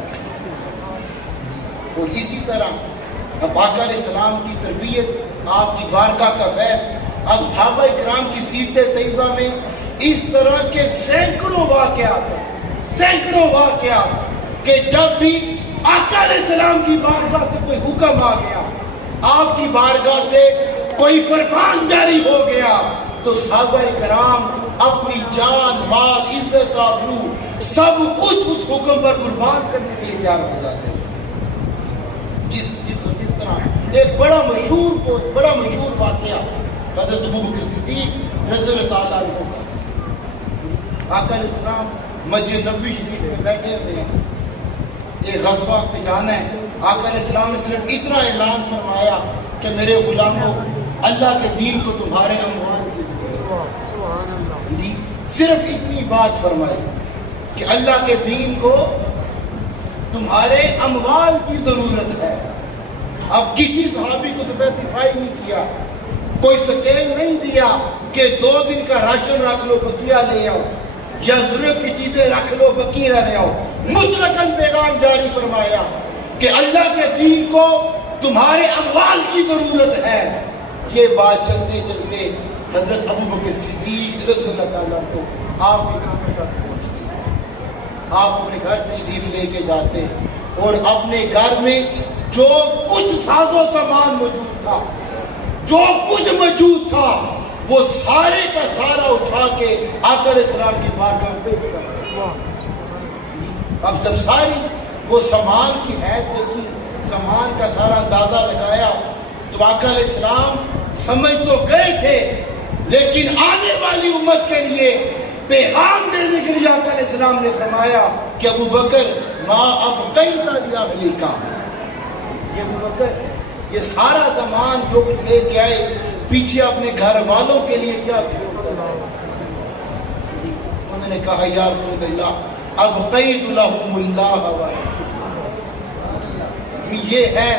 اور اسی طرح اب آقا علیہ السلام کی تربیت، آپ کی بارگاہ کا فیض، اب صحابہ کرام کی سیرت طیبہ میں اس طرح کے سینکڑوں واقعات کہ جب بھی آقا علیہ السلام کی بارگاہ سے کوئی حکم آ گیا، آپ کی بارگاہ سے کوئی فرمان جاری ہو گیا، تو صحابہ کرام اپنی جان، مال، عزت، آبرو سب کچھ اس حکم پر قربان کرنے کے لیے تیار ہو جاتے ہیں۔ جس طرح ایک بڑا مشہور واقعہ حضرت ابوبکر صدیق رضی اللہ تعالیٰ عنہ کا، آقا علیہ السلام مسجد نبوی شریف میں بیٹھے ہوئے ہیں، ایک غزوہ پہ جانا ہے۔ آقا علیہ السلام نے صرف اتنا اعلان فرمایا کہ میرے غلاموں، اللہ کے دین کو تمہارے اموال کی ضرورت ہے۔ صرف اتنی بات فرمائی کہ اللہ کے دین کو تمہارے اموال کی ضرورت ہے۔ اب کسی صحابی کو اسپیسیفائی نہیں کیا، کوئی سکیل نہیں دیا کہ 2 دن کا راشن رکھ لو بقیہ لے آؤ، یا ضرورت کی چیزیں رکھ لو بقیہ لے آؤ۔ مطلقاً پیغام جاری فرمایا کہ اللہ کے دین کو تمہارے اموال کی ضرورت ہے۔ یہ بات چلتے چلتے حضرت ابوبکر صدیق رضی اللہ تعالیٰ کو آپ کے گھر تک پہنچتی، آپ اپنے گھر تشریف لے کے جاتے اور اپنے گھر میں جو کچھ ساز و سامان موجود تھا، جو کچھ موجود تھا، وہ سارے کا سارا اٹھا کے آقا علیہ السلام کی بارگاہ میں پیش کر دیا۔ اب جب ساری وہ سامان کی حیثیت دیکھی، سامان کا سارا اندازہ لگایا، تو آقا علیہ السلام سمجھ تو گئے تھے، لیکن آنے والی امت کے لیے پیغام دینے کے لیے آقا علیہ السلام نے فرمایا کہ ابو بکر ما ابقیت لأہلک، یہ ابو بکر یہ سارا سامان جو لے کے آئے پیچھے اپنے گھر والوں کے لیے کیا چھوڑ کر آئے؟ انہوں نے کہا یا رسول اللہ ابقیت لہم اللہ و یہ ہے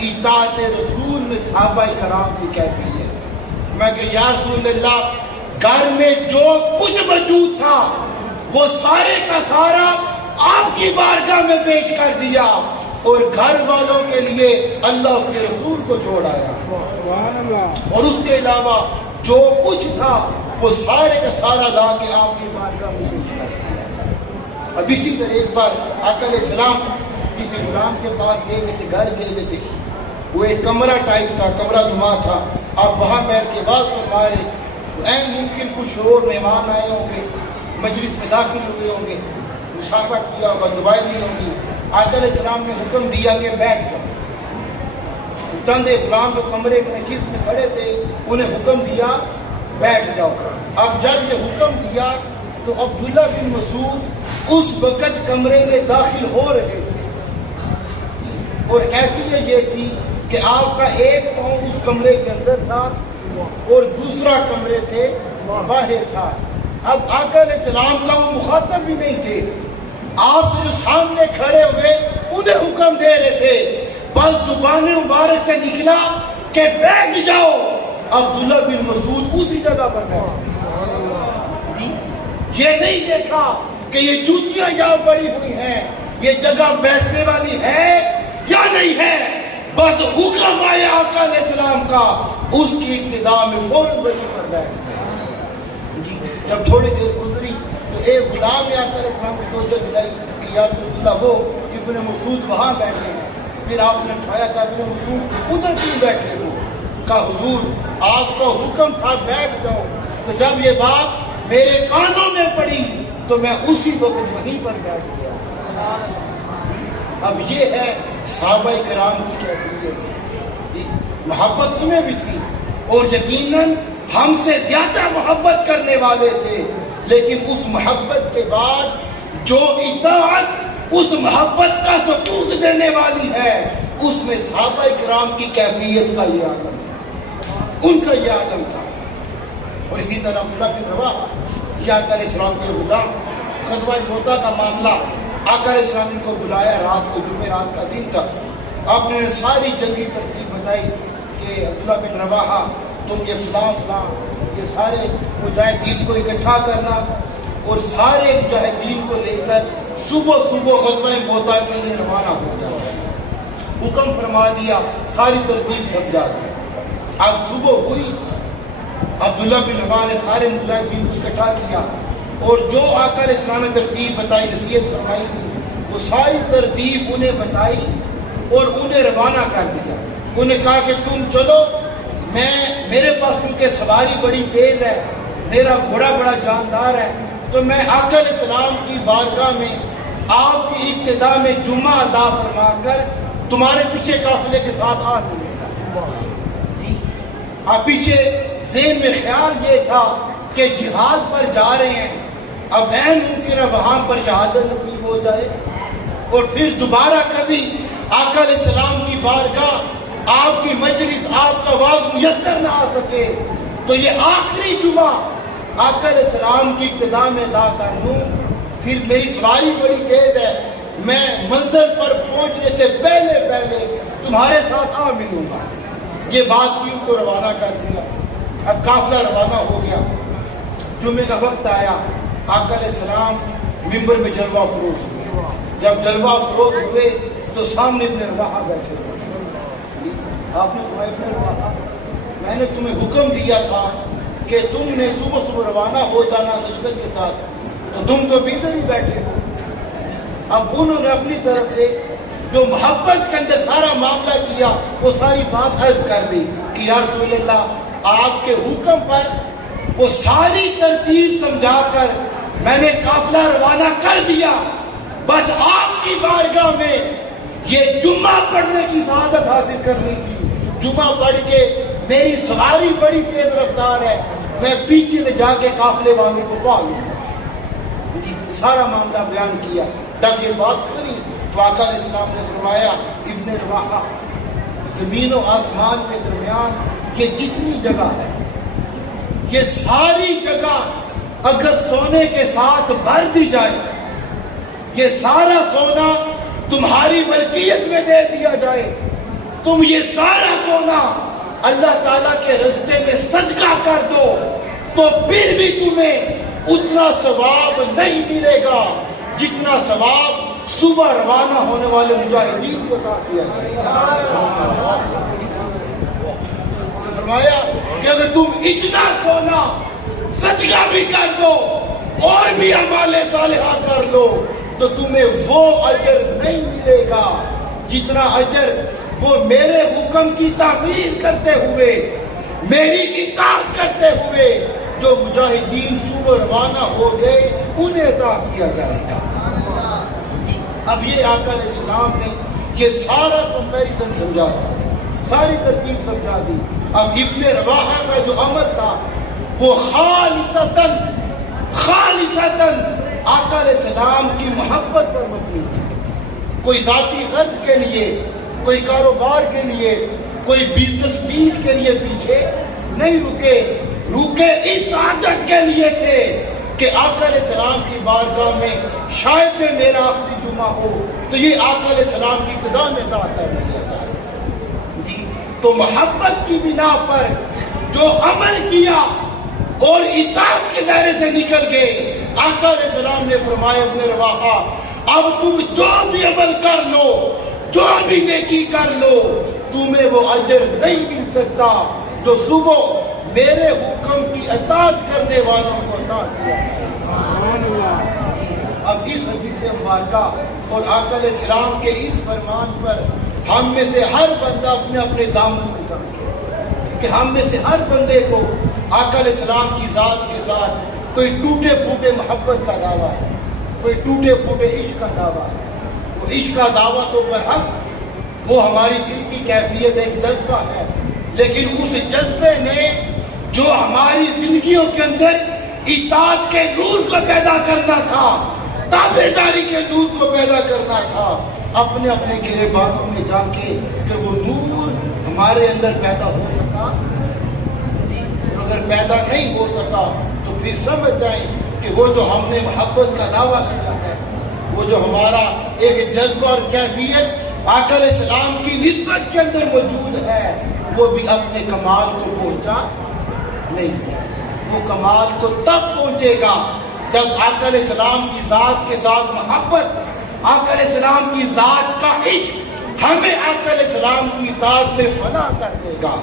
اطاعت رسول میں صحابہ کرام کی کیفیت۔ میں کہ یا رسول اللہ گھر میں جو کچھ موجود تھا وہ سارے کا سارا آپ کی بارگاہ میں پیش کر دیا، اور گھر والوں کے لیے اللہ اس کے رسول کو چھوڑ آیا، اور اس کے علاوہ جو کچھ تھا وہ سارے کا سارا لا کے آپ کی بارگاہ میں پیش کر دیا۔ اب اسی طرح ایک بار آقا علیہ السلام کسی غلام کے پاس گئے ہوئے تھے، گھر گئے ہوئے تھے، وہ ایک کمرہ ٹائپ تھا، کمرہ نما تھا، آپ وہاں بیٹھ کے بات فرما رہے، این ممکن کچھ اور مہمان آئے ہوں گے، مجلس میں داخل ہوئے ہوں گے، مسافہ کیا ہوگا، دعائیں دی ہوں گی۔ آقا علیہ السلام نے حکم دیا کہ بیٹھ جاؤ۔ چند غلام جو کمرے میں جس میں کھڑے تھے انہیں حکم دیا بیٹھ جاؤ۔ اب جب یہ حکم دیا تو عبداللہ بن مسعود اس وقت کمرے میں داخل ہو رہے تھے، اور کیفیت یہ تھی کہ آپ کا ایک پاؤں اس کمرے کے اندر تھا اور دوسرا کمرے سے باہر تھا۔ اب آقا علیہ السلام کا وہ مخاطب بھی نہیں تھے، آپ جو سامنے کھڑے ہوئے انہیں حکم دے رہے تھے، بس زبان مبارک سے نکلا کہ بیٹھ جاؤ۔ عبداللہ بن مسعود اسی جگہ پر بیٹھے، یہ نہیں دیکھا کہ یہ جوتیاں یہاں پڑی ہوئی ہیں، یہ جگہ بیٹھنے والی ہے یا نہیں ہے، بس حکم آیا آقا علیہ السلام کا، اس کی ابتدا میں فوراً وہیں پر بیٹھ گئے۔ جب تھوڑی دیر گزری تو ایک غلام نے آقا علیہ السلام کو توجہ دلائی کہ یا رسول اللہ وہ ابن مسعود وہاں بیٹھے ہیں۔ پھر آپ نے اٹھایا کہ ابن مسعود ادھر کیوں بیٹھے ہو؟ کہا حضور آپ کا حکم تھا بیٹھ جاؤ، تو جب یہ بات میرے کانوں میں پڑی تو میں اسی وقت وہیں پر بیٹھ گیا۔ اب یہ ہے صحابہ کرام کی کیفیت، محبت انہیں بھی تھی اور یقیناً ہم سے زیادہ محبت کرنے والے تھے، لیکن اس محبت کے بعد جو اطاعت اس محبت کا ثبوت دینے والی ہے، اس میں صحابہ کرام کی کیفیت کا یہ عالم تھا، ان کا یہ عالم تھا۔ اور اسی طرح عبداللہ بن رواحہ یہ آقا علیہ السلام کے غلام، غزوہ موتا کا معاملہ، آقا علیہ السلام نے کو بلایا، رات کو جمعرات کا دن تھا، آپ نے ساری جنگی ترتیب بتائی کہ عبداللہ بن رواحہ تم یہ فلاں فلاں یہ سارے مجاہدین کو اکٹھا کرنا اور سارے مجاہدین کو لے کر صبح صبح غزوہ موتا کے لیے روانہ ہو جاؤ۔ حکم فرما دیا، ساری ترتیب سمجھا دی۔ اب صبح ہوئی، عبداللہ بن رواحہ نے سارے مجاہدین کو اکٹھا کیا اور جو آقا علیہ السلام نے ترتیب بتائی، نصیحت فرمائی تھی، وہ ساری ترتیب انہیں بتائی اور انہیں روانہ کر دیا. انہیں کہا کہ تم چلو، میرے پاس کیونکہ سواری بڑی تیز ہے، میرا گھوڑا بڑا جاندار ہے، تو میں آقا علیہ السلام کی بارگاہ میں آپ کی ابتدا میں جمعہ ادا فرما کر تمہارے پیچھے قافلے کے ساتھ آ ملے گا. اب پیچھے ذہن میں خیال یہ تھا کہ جہاد پر جا رہے ہیں، اب عین ممکن ہے وہاں پر شہادت نصیب ہو جائے اور پھر دوبارہ کبھی آقا علیہ السلام کی بارگاہ، آپ کی مجلس، آپ کا وعظ میسر نہ آ سکے، تو یہ آخری جمعہ آقا علیہ السلام کی ابتدا میں ادا کر لوں. پھر میری سواری بڑی تیز ہے، میں منزل پر پہنچنے سے پہلے تمہارے ساتھ آ ملوں گا. یہ بات کی ان کو روانہ کر دیا. اب قافلہ روانہ ہو گیا. جمعے کا وقت آیا، آقا علیہ السلام ممبر میں جلوہ افروز ہوئے. جب جلوہ افروز ہوئے تو سامنے ابن رواحہ بیٹھے ہوئے. آپ نے فرمایا ابن رواحہ، میں نے تمہیں حکم دیا تھا کہ تم نے صبح روانہ ہو جانا لشکر کے ساتھ، تو تم تو ادھر ہی بیٹھے ہو. اب انہوں نے اپنی طرف سے جو محبت کے اندر سارا معاملہ کیا وہ ساری بات عرض کر دی کہ یا رسول اللہ، آپ کے حکم پر وہ ساری ترتیب سمجھا کر میں نے قافلہ روانہ کر دیا. بس آپ کی بارگاہ میں یہ جمعہ پڑھنے کی سعادت حاصل کرنی تھی. جمعہ پڑھ کے میری سواری بڑی تیز رفتار ہے، میں پیچھے سے جا کے قافلے والوں کو پا لوں گا. سارا معاملہ بیان کیا. جب یہ بات کری تو آقا علیہ السلام نے فرمایا ابن رواحہ، زمین و آسمان کے درمیان یہ جتنی جگہ ہے، یہ ساری جگہ اگر سونے کے ساتھ بھر دی جائے، یہ سارا سونا تمہاری ملکیت میں دے دیا جائے، تم یہ سارا سونا اللہ تعالیٰ کے راستے میں صدقہ کر دو، تو پھر بھی تمہیں اتنا ثواب نہیں ملے گا جتنا ثواب صبح روانہ ہونے والے مجاہدین کو عطا کیا جائے گا. فرمایا کہ اگر تم اتنا سونا صدقہ بھی کر دو اور بھی اعمال صالحہ کر لو تو تمہیں وہ اجر نہیں ملے گا جتنا اجر وہ میرے حکم کی تعمیر کرتے ہوئے، میری اطاعت کرتے ہوئے جو مجاہدین صبح روانہ ہو گئے انہیں عطا کیا جائے گا. اب یہ آقا علیہ السلام نے یہ سارا کمپیریزن سمجھا تھا، ساری ترتیب سمجھا دی. اب ابن رواحہ کا جو عمل تھا وہ خالصتاً آقا علیہ السلام کی محبت پر مبنی تھی. کوئی ذاتی غرض کے لیے، کوئی کاروبار کے لیے، کوئی بزنس ڈیل کے لیے پیچھے نہیں رکے اس عادت کے لیے تھے کہ آقا علیہ السلام کی بارگاہ میں شاید میں میرا آخری جمعہ ہو تو یہ آقا علیہ السلام کی ابتدا میں ادا کر لیا جائے. تو محبت کی بنا پر جو عمل کیا اور اطاعت کے دائرے سے نکل گئے، آقا علیہ السلام نے فرمایا ابن رواحہ، اب تم جو بھی عمل کر لو، جو بھی نیکی کر لو، تمہیں وہ اجر نہیں مل سکتا جو صبح میرے حکم کی اطاعت کرنے والوں کو عطا کیا ہے. اب اس حدیث مبارکہ اور آقا علیہ السلام کے اس فرمان پر ہم میں سے ہر بندہ اپنے اپنے دامن کو کام کہ ہم میں سے ہر بندے کو آقا علیہ السلام کی ذات کے ساتھ کوئی ٹوٹے پھوٹے محبت کا دعویٰ ہے، کوئی ٹوٹے پھوٹے عشق کا دعویٰ ہے. وہ عشق کا دعویٰ تو برحق وہ ہماری دل کی کیفیت ایک جذبہ ہے، لیکن اس جذبے نے جو ہماری زندگیوں کے اندر اطاعت کے نور کو پیدا کرنا تھا، تابعداری کے نور کو پیدا کرنا تھا، اپنے اپنے گریبانوں میں جا کے کہ وہ نور ہمارے اندر پیدا ہو سکا. اگر پیدا نہیں ہو سکا تو پھر سمجھ جائیں کہ وہ جو ہم نے محبت کا دعویٰ کیا ہے، وہ جو ہمارا ایک جذبہ اور کیفیت آقا علیہ السلام کی نسبت کے اندر موجود ہے، وہ بھی اپنے کمال کو پہنچا نہیں. وہ کمال کو تب پہنچے گا جب آقا علیہ السلام کی ذات کے ساتھ محبت، آقا علیہ السلام کی ذات کا عشق ہمیں آقا علیہ السلام کی اطاعت میں فنا کر دے گا،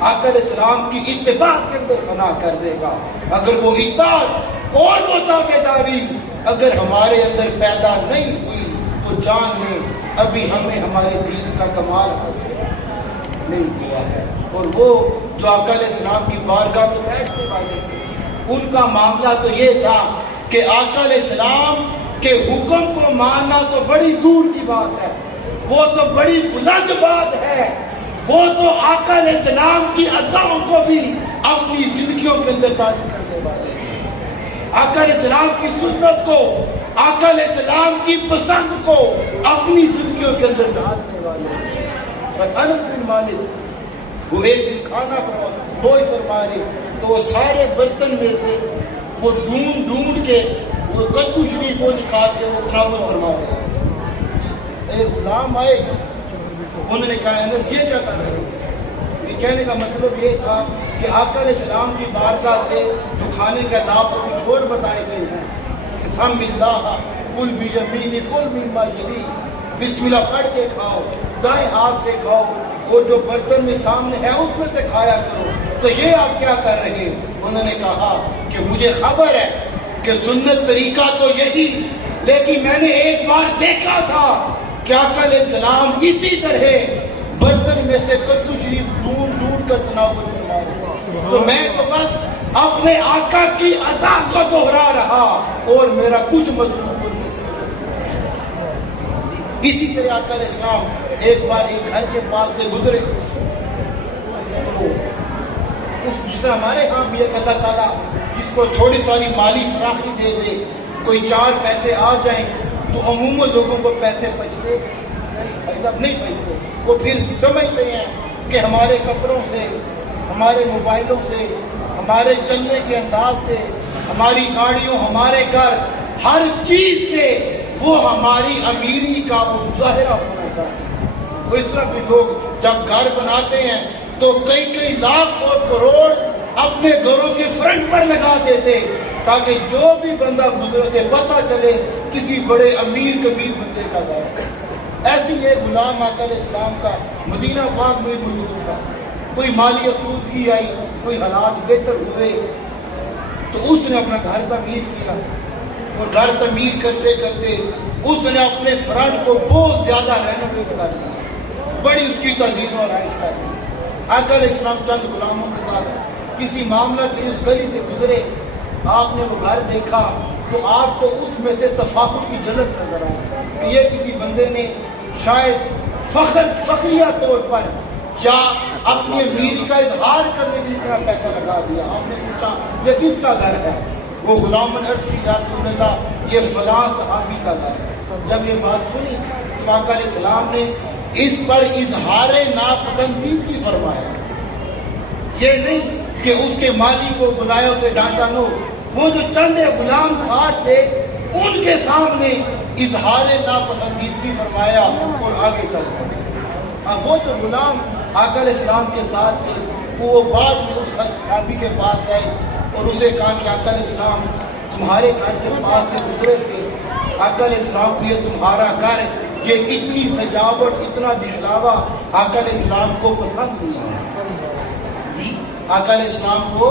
آقا علیہ السلام کی اتباع کے اندر فنا کر دے گا. اگر وہ اطاعت اور وہ تابعداری اگر ہمارے اندر پیدا نہیں ہوئی تو جان لیں ابھی ہمیں ہمارے دین کا کمال حاصل نہیں ہوا ہے۔ اور وہ جو آقا علیہ السلام کی بارگاہ میں بیٹھنے والے تھے، ان کا معاملہ تو یہ تھا کہ آقا علیہ السلام کے حکم کو ماننا تو بڑی دور کی بات ہے، وہ تو بڑی بلند بات ہے، وہ تو آقا علیہ السلام کی اداؤں کو بھی اپنی زندگیوں کے اندر تعلیم کرنے والے تھے، آقا علیہ السلام کی سنت کو، آقا علیہ السلام کی پسند کو اپنی زندگیوں کے اندر ڈالنے والے تھے۔ انس بن مالک وہ ایک دن کھانا فرما رہے تو وہ سارے برتن میں سے وہ ڈھونڈ کے وہ کدو شریف کو نکال کے وہ تناول فرما رہے۔ ایک غلام آئے، انہوں نے کہا انس یہ کیا کر رہے ہو؟ یہ کہنے کا مطلب یہ تھا کہ آقا علیہ السلام کی بارگاہ سے جو کھانے کا دعوت کو کچھ اور بتائے گئے ہیں کہ سم اللہ کل بیمینی کل مما یلی، بسم اللہ پڑھ کے کھاؤ، دائیں ہاتھ سے کھاؤ، وہ جو برتن میں سامنے ہے اس میں سے کھایا کرو، تو یہ آپ کیا کر رہے ہیں؟ انہوں نے کہا کہ مجھے خبر ہے کہ سنت طریقہ تو یہی، لیکن میں نے ایک بار دیکھا تھا کہ آقا علیہ السلام اسی طرح برتن میں سے کدو شریف ڈھونڈ کر تناول فرما رہے، تو میں تو بس اپنے آقا کی ادا کو دہرا رہا اور میرا کچھ مطلوب۔ اسی طرح آقا علیہ السلام ایک بار ایک گھر کے پاس سے گزرے، جسے ہمارے ہاں بھی ایک اللہ تعالیٰ جس کو تھوڑی ساری مالی فراخی دے دے، کوئی 4 پیسے آ جائیں تو عموماً لوگوں کو پیسے بچتے نہیں بچتے، وہ پھر سمجھتے ہیں کہ ہمارے کپڑوں سے، ہمارے موبائلوں سے، ہمارے چلنے کے انداز سے، ہماری گاڑیوں، ہمارے گھر، ہر چیز سے وہ ہماری امیری کا مظاہرہ ہونا چاہیے۔ وہ اس طرح بھی لوگ جب گھر بناتے ہیں تو کئی لاکھ اور کروڑ اپنے گھروں کے فرنٹ پر لگا دیتے تاکہ جو بھی بندہ گزرے سے پتہ چلے کسی بڑے امیر کبیر بندے کا گھر ہے۔ ایسی یہ غلام آقا علیہ السلام کا مدینہ پاک میں موجود تھا، کوئی مالی افسردگی آئی، کوئی حالات بہتر ہوئے تو اس نے اپنا گھر تعمیر کیا، اور گھر تعمیر کرتے کرتے اس نے اپنے فرنٹ کو بہت زیادہ رینوویٹ کر دیا، بڑی اس کی تزئین و آرائش کر دی۔ آقا علیہ السلام چند غلاموں کے ساتھ کسی معاملہ کی اس گلی سے گزرے، آپ نے وہ گھر دیکھا تو آپ کو اس میں سے تفاخر کی جھلک نظر آئی کہ یہ کسی بندے نے شاید فخریہ طور پر یا اپنی امیری کا اظہار کرنے کے لیے اتنا پیسہ لگا دیا۔ آپ نے پوچھا یہ کس کا گھر ہے؟ وہ غلام عرض کی یا رسول اللہ یہ فلاں صحابی کا گھر ہے۔ جب یہ بات سنی تو آقا علیہ السلام نے اس پر اظہار ناپسندیدگی فرمایا، یہ نہیں کہ اس کے مالی کو بلایا، اسے ڈانٹا، نو، وہ جو چند غلام ساتھ تھے ان کے سامنے اظہار ناپسندیدگی فرمایا اور آگے چل پڑے۔ اب وہ جو غلام آقا علیہ السلام کے ساتھ تھے وہ بعد میں اس صحابی کے پاس آئے اور اسے کہا کہ آقا علیہ السلام تمہارے گھر کے پاس سے گزرے تھے، آقا علیہ السلام کو یہ تمہارا گھر، یہ اتنی سجاوٹ، اتنا دکھلاوا آقا علیہ السلام کو پسند نہیں ہے۔ جی آقا علیہ السلام کو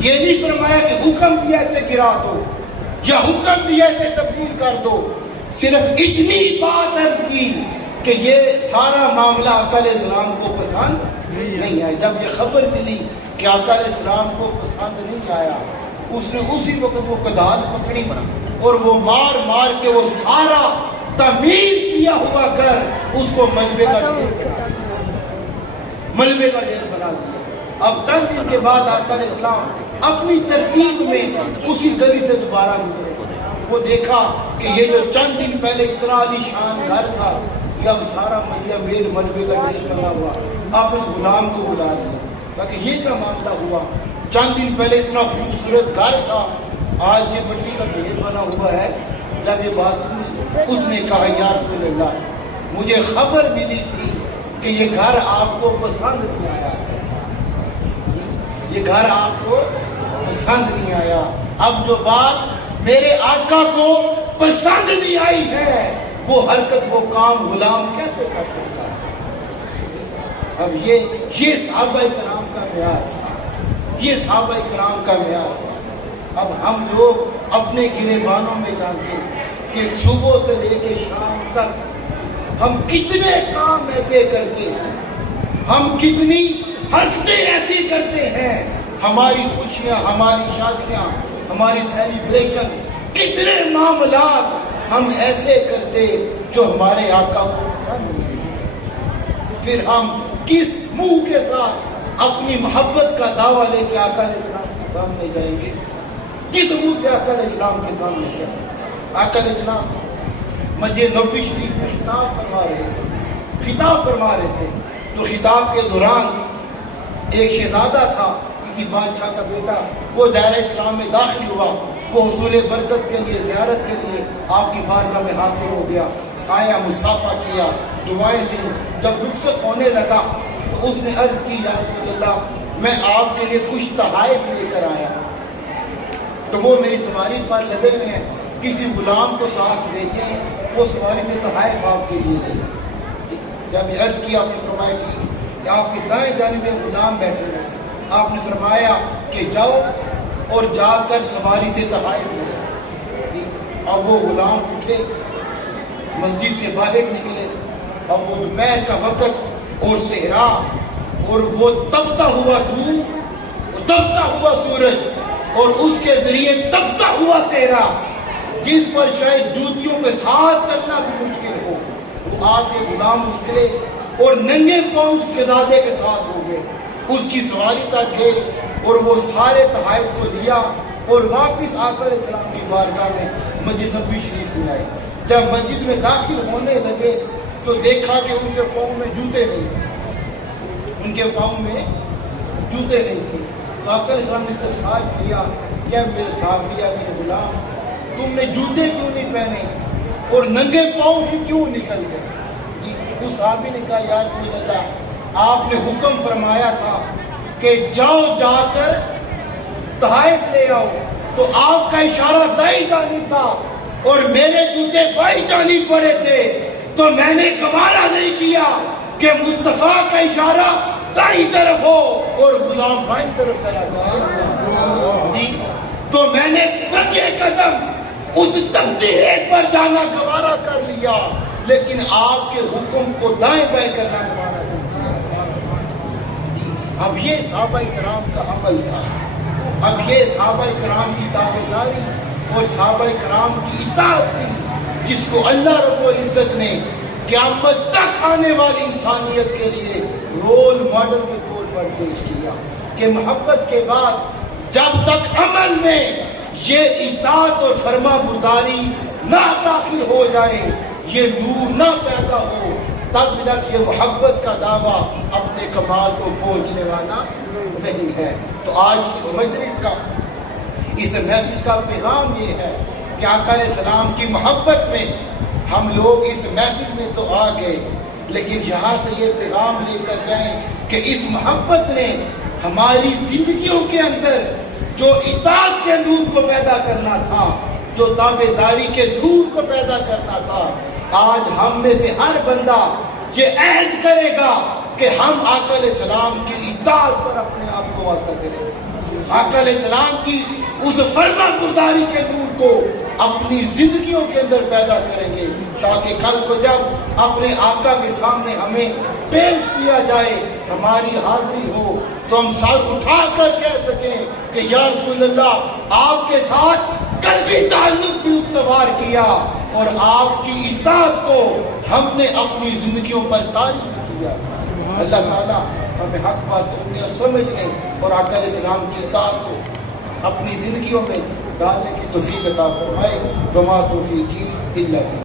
یہ نہیں فرمایا کہ حکم دیا اسے گرا دو یا حکم دیا اسے تبدیل کر دو، صرف اتنی بات عرض کی کہ یہ سارا معاملہ آقا علیہ السلام کو پسند نہیں آیا۔ جب یہ خبر ملی کہ آقا علیہ السلام کو پسند نہیں آیا، اس نے اسی وقت وہ کدال پکڑی اور وہ مار مار کے وہ سارا تعمیر کیا ہوا گھر اس کو ملبے کا ڈھیر بنا دیا۔ اب چند دن کے بعد آقا علیہ السلام اپنی ترتیب میں اسی گلی سے دوبارہ گزرے، وہ دیکھا کہ یہ جو چند دن پہلے اتنا عالی شان گھر تھا یہ اب سارا ملبے کا ڈھیر بنا ہوا۔ آپ اس غلام کو بلا دیا تاکہ یہ کیا معاملہ ہوا، چند دن پہلے اتنا خوبصورت گھر تھا، آج یہ مٹی کا ڈھیر بنا ہوا ہے۔ جب یہ بات سنی اس نے کہا یا رسول اللہ مجھے خبر ملی تھی کہ یہ گھر آپ کو پسند نہیں آیا، یہ گھر آپ کو پسند نہیں آیا۔ اب جو بات میرے آقا کو پسند نہیں آئی ہے وہ حرکت، وہ کام غلام کیسے کر سکتا ہے؟ اب یہ صحابہ کرام کا معیار تھا، یہ صحابہ کرام کا معیار تھا۔ اب ہم لوگ اپنے گریبانوں میں جانتے ہیں کہ صبح سے لے کے شام تک ہم کتنے کام ایسے کرتے ہیں، ہم کتنی حرکتیں ایسی کرتے ہیں، ہماری خوشیاں، ہماری شادیاں، ہماری سیلیبریشن، کتنے معاملات ہم ایسے کرتے جو ہمارے آقا کو پسند نہیں۔ پھر ہم کس منہ کے ساتھ اپنی محبت کا دعویٰ لے کے آقا علیہ السلام کے سامنے جائیں گے؟ کس منہ سے آقا علیہ السلام کے سامنے جائیں گے؟ آقا علیہ السلام مسجد نبوی شریف میں خطاب فرما رہے تھے، تو خطاب کے دوران ایک شہزادہ تھا، کسی بادشاہ کا بیٹا، وہ دائرہ اسلام میں داخل ہوا، وہ حصول برکت کے لیے، زیارت کے لیے آپ کی بارگاہ میں حاضر ہو گیا، آیا، مصافحہ کیا، دعائیں دی۔ جب رخصت ہونے لگا تو اس نے عرض کی، یا رسول اللہ، میں آپ کے لیے کچھ تحائف لے کر آیا، تو وہ میری سواری پر لدے ہوئے ہیں، کسی غلام کو ساتھ بھیجیں، وہ سواری سے تحائف آپ کے لیے لے۔ جب یہ عرض کیا، آپ نے فرمایا کہ آپ کی دائیں جانب میں غلام بیٹھے ہیں، آپ نے فرمایا کہ جاؤ اور جا کر سواری سے تحائف لے۔ اور وہ غلام اٹھے، مسجد سے باہر نکلے، اور وہ دوپہر کا وقت اور صحرا اور وہ تپتا ہوا دھوپ، وہ تپتا ہوا سورج اور اس کے ذریعے تپتا ہوا صحرا، جس پر شاید جوتیوں کے ساتھ چلنا بھی مشکل ہو، وہ آپ کے غلام نکلے اور ننگے پاؤں اس شہزادے کے ساتھ ہو گئے، اس کی سواری تک گئے اور وہ سارے تحائف کو لیا اور واپس آقا علیہ السلام کی بارگاہ میں مسجد نبوی شریف میں آئے۔ جب مسجد میں داخل ہونے لگے تو دیکھا کہ ان کے پاؤں میں جوتے نہیں تھے، ان کے پاؤں میں جوتے نہیں تھے۔ تو آقا علیہ السلام نے استفسار کیا، کیا میرے صحابی یا میرے غلام، تم نے جوتے کیوں نہیں پہنے اور ننگے پاؤں ہی کیوں نکل گئے؟ اس صحابی نے کہا، یا رسول اللہ، آپ نے حکم فرمایا تھا کہ جاؤ، جا کر تحائف لے آؤ، تو آپ کا اشارہ دائیں جانب تھا اور میرے جوتے بائیں جانب پڑے تھے، تو میں نے گوارا نہیں کیا کہ مصطفیٰ کا اشارہ دائیں طرف ہو اور غلام بائیں طرف چلا جائے، تو میں نے رنگے قدم اس تبدی ریت پر جانا گوارا کر لیا، لیکن آپ کے حکم کو دائیں بائیں کرنا گوارا نہیں کیا۔ اب یہ صحابہ کرام کا عمل تھا، اب یہ صحابہ کرام کی تابعداری اور صحابہ کرام کی اطاعت تھی، جس کو اللہ رب العزت نے قیامت تک آنے والی انسانیت کے لیے رول ماڈل کے طور پر پیش کیا، کہ محبت کے بعد جب تک عمل میں یہ اطاعت اور فرما برداری نہ داخل ہو جائے، یہ نور نہ پیدا ہو، تب تک یہ محبت کا دعویٰ اپنے کمال کو پہنچنے والا نہیں ہے۔ تو آج اس مجلس کا، اس محفل کا پیغام یہ ہے کہ آقا علیہ السلام کی محبت میں ہم لوگ اس محفل میں تو آ گئے، لیکن یہاں سے یہ پیغام لے کر جائیں کہ اس محبت نے ہماری زندگیوں کے اندر جو اطاعت کے نور کو پیدا کرنا تھا، جو تابعداری کے نور کو پیدا کرنا تھا، آج ہم میں سے ہر بندہ یہ عہد کرے گا کہ ہم آقا علیہ السلام کی اطاعت پر اپنے آپ کو واسطہ کریں گے، آقا علیہ السلام کی اس فرما برداری کے نور کو اپنی زندگیوں کے اندر پیدا کریں گے، تاکہ کل کو جب اپنے آقا کے سامنے ہمیں پیش کیا جائے، ہماری حاضری ہو، تو ہم سر اٹھا کر کہہ سکیں کہ یا رسول اللہ، آپ کے ساتھ قلبی تعلق بھی استوار کیا اور آپ کی اطاعت کو ہم نے اپنی زندگیوں پر طاری کیا۔ اللہ تعالیٰ ہمیں حق بات سننے اور سمجھنے اور آقا علیہ السلام کی اطاعت کو اپنی زندگیوں میں ڈالنے کی توفیق عطا فرمائے۔ وما توفیقی الا باللہ۔